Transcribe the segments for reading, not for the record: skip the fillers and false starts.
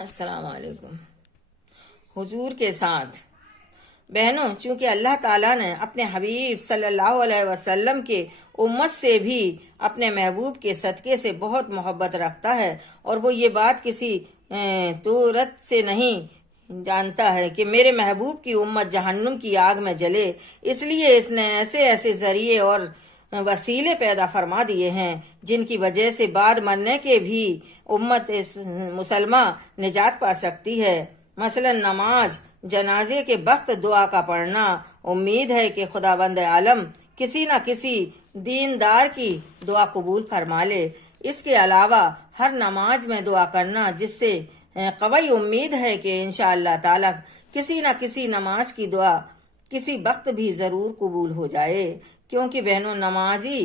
السلام علیکم۔ حضور کے ساتھ بہنوں، چونکہ اللہ تعالیٰ نے اپنے حبیب صلی اللہ علیہ وسلم کے امت سے بھی اپنے محبوب کے صدقے سے بہت محبت رکھتا ہے، اور وہ یہ بات کسی صورت سے نہیں جانتا ہے کہ میرے محبوب کی امت جہنم کی آگ میں جلے، اس لیے اس نے ایسے ایسے ذریعے اور وسیلے پیدا فرما دیے ہیں جن کی وجہ سے بعد مرنے کے بھی امت مسلمہ نجات پا سکتی ہے۔ مثلا نماز، جنازے کے وقت دعا کا پڑھنا۔ امید ہے کہ خداوند عالم کسی نہ کسی دیندار کی دعا قبول فرما لے۔ اس کے علاوہ ہر نماز میں دعا کرنا، جس سے قوی امید ہے کہ انشاءاللہ تعالی کسی نہ کسی نماز کی دعا کسی وقت بھی ضرور قبول ہو جائے، کیونکہ بہنوں نمازی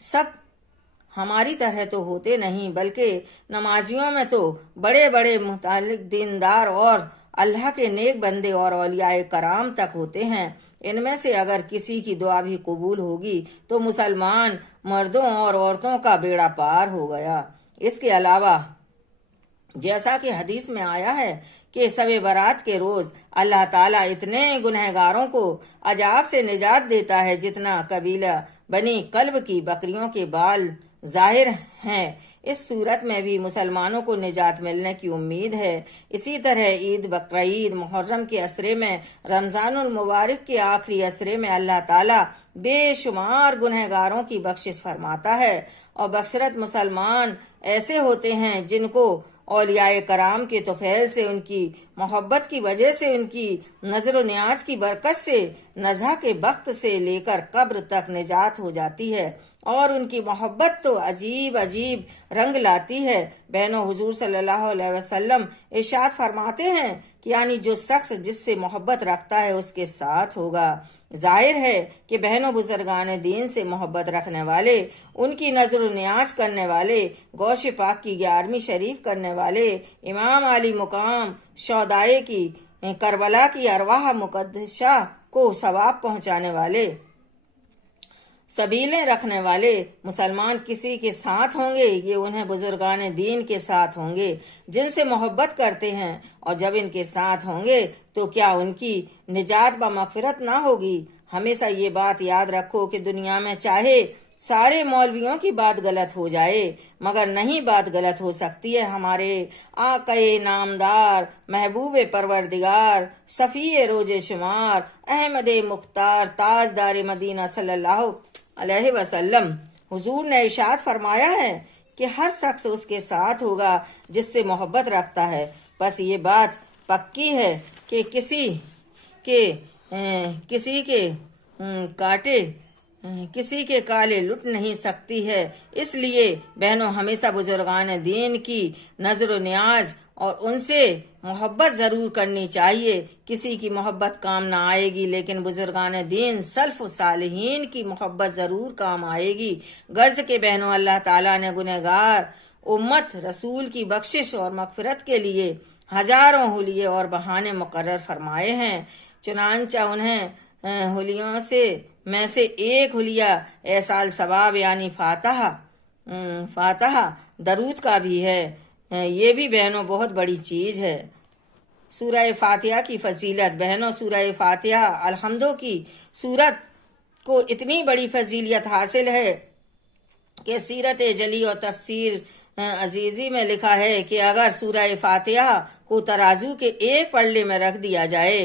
سب ہماری طرح تو ہوتے نہیں، بلکہ نمازیوں میں تو بڑے بڑے متعلق دیندار اور اللہ کے نیک بندے اور اولیاء کرام تک ہوتے ہیں۔ ان میں سے اگر کسی کی دعا بھی قبول ہوگی تو مسلمان مردوں اور عورتوں کا بیڑا پار ہو گیا۔ اس کے علاوہ جیسا کہ حدیث میں آیا ہے کہ شب برات کے روز اللہ تعالیٰ اتنے گنہگاروں کو عذاب سے نجات دیتا ہے جتنا قبیلہ بنی کلب کی بکریوں کے بال ظاہر ہیں۔ اس صورت میں بھی مسلمانوں کو نجات ملنے کی امید ہے۔ اسی طرح عید، بقرعید، محرم کے عشرے میں، رمضان المبارک کے آخری عشرے میں اللہ تعالیٰ بے شمار گنہگاروں کی بخشش فرماتا ہے، اور بشرط مسلمان ایسے ہوتے ہیں جن کو اولیاء کرام کے طفیل سے، ان کی محبت کی وجہ سے، ان کی نظر و نیاز کی برکت سے نزع کے وقت سے لے کر قبر تک نجات ہو جاتی ہے، اور ان کی محبت تو عجیب عجیب رنگ لاتی ہے۔ بہنوں، حضور صلی اللہ علیہ وسلم ارشاد فرماتے ہیں کہ یعنی جو شخص جس سے محبت رکھتا ہے اس کے ساتھ ہوگا۔ ظاہر ہے کہ بہنوں، بزرگان دین سے محبت رکھنے والے، ان کی نظر و نیاز کرنے والے، گوش پاک کی 11ویں شریف کرنے والے، امام علی مقام شہدائے کی کربلا کی ارواح مقدسہ کو ثواب پہنچانے والے، سبیلیں رکھنے والے مسلمان کسی کے ساتھ ہوں گے، یہ انہیں بزرگان دین کے ساتھ ہوں گے جن سے محبت کرتے ہیں، اور جب ان کے ساتھ ہوں گے تو کیا ان کی نجات بمغفرت نہ ہوگی؟ ہمیشہ یہ بات یاد رکھو کہ دنیا میں چاہے سارے مولویوں کی بات غلط ہو جائے، مگر نہیں بات غلط ہو سکتی ہے ہمارے آقائے نامدار، محبوب پروردگار، شفیع روز شمار، احمد مختار، تاجدار مدینہ صلی اللہ علیہ وسلم۔ حضور نے ارشاد فرمایا ہے کہ ہر شخص اس کے ساتھ ہوگا جس سے محبت رکھتا ہے۔ بس یہ بات پکی ہے کہ کسی کے کالے لٹ نہیں سکتی ہے۔ اس لیے بہنوں، ہمیشہ بزرگان دین کی نظر و نیاز اور ان سے محبت ضرور کرنی چاہیے۔ کسی کی محبت کام نہ آئے گی، لیکن بزرگان دین سلف و صالحین کی محبت ضرور کام آئے گی۔ غرض کہ بہنوں، اللہ تعالیٰ نے گنہگار امت رسول کی بخشش اور مغفرت کے لیے ہزاروں حلیے اور بہانے مقرر فرمائے ہیں، چنانچہ انہیں حلیوں میں سے ایک حلیہ ایصال ثواب یعنی فاتحہ درود کا بھی ہے۔ یہ بھی بہنوں بہت بڑی چیز ہے۔ سورہ فاتحہ کی فضیلت۔ بہنوں، سورہ فاتحہ الحمدوں کی سورت کو اتنی بڑی فضیلت حاصل ہے کہ سیرت جلی اور تفسیر عزیزی میں لکھا ہے کہ اگر سورہ فاتحہ کو ترازو کے ایک پلڑے میں رکھ دیا جائے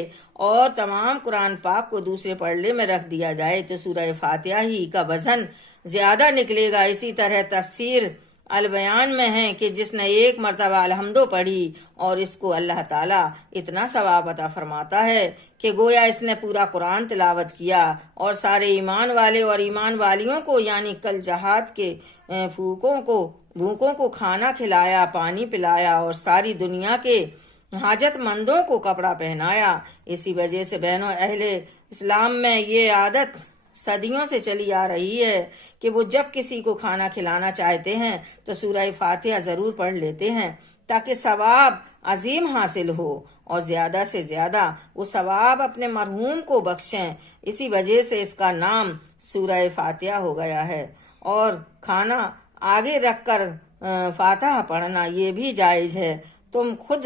اور تمام قرآن پاک کو دوسرے پلڑے میں رکھ دیا جائے تو سورہ فاتحہ ہی کا وزن زیادہ نکلے گا۔ اسی طرح تفسیر البیان میں ہے کہ جس نے ایک مرتبہ الحمدو پڑھی اور اس کو اللہ تعالیٰ اتنا ثواب عطا فرماتا ہے کہ گویا اس نے پورا قرآن تلاوت کیا، اور سارے ایمان والے اور ایمان والیوں کو یعنی کل جہاد کے بھوکوں کو کھانا کھلایا، پانی پلایا، اور ساری دنیا کے حاجت مندوں کو کپڑا پہنایا۔ اسی وجہ سے بہنوں، اہل اسلام میں یہ عادت صدیوں سے چلی آ رہی ہے کہ وہ جب کسی کو کھانا کھلانا چاہتے ہیں تو سورہ فاتحہ ضرور پڑھ لیتے ہیں تاکہ ثواب عظیم حاصل ہو، اور زیادہ سے زیادہ وہ ثواب اپنے مرحوم کو بخشیں۔ اسی وجہ سے اس کا نام سورہ فاتحہ ہو گیا ہے، اور کھانا آگے رکھ کر فاتحہ پڑھنا یہ بھی جائز ہے۔ تم خود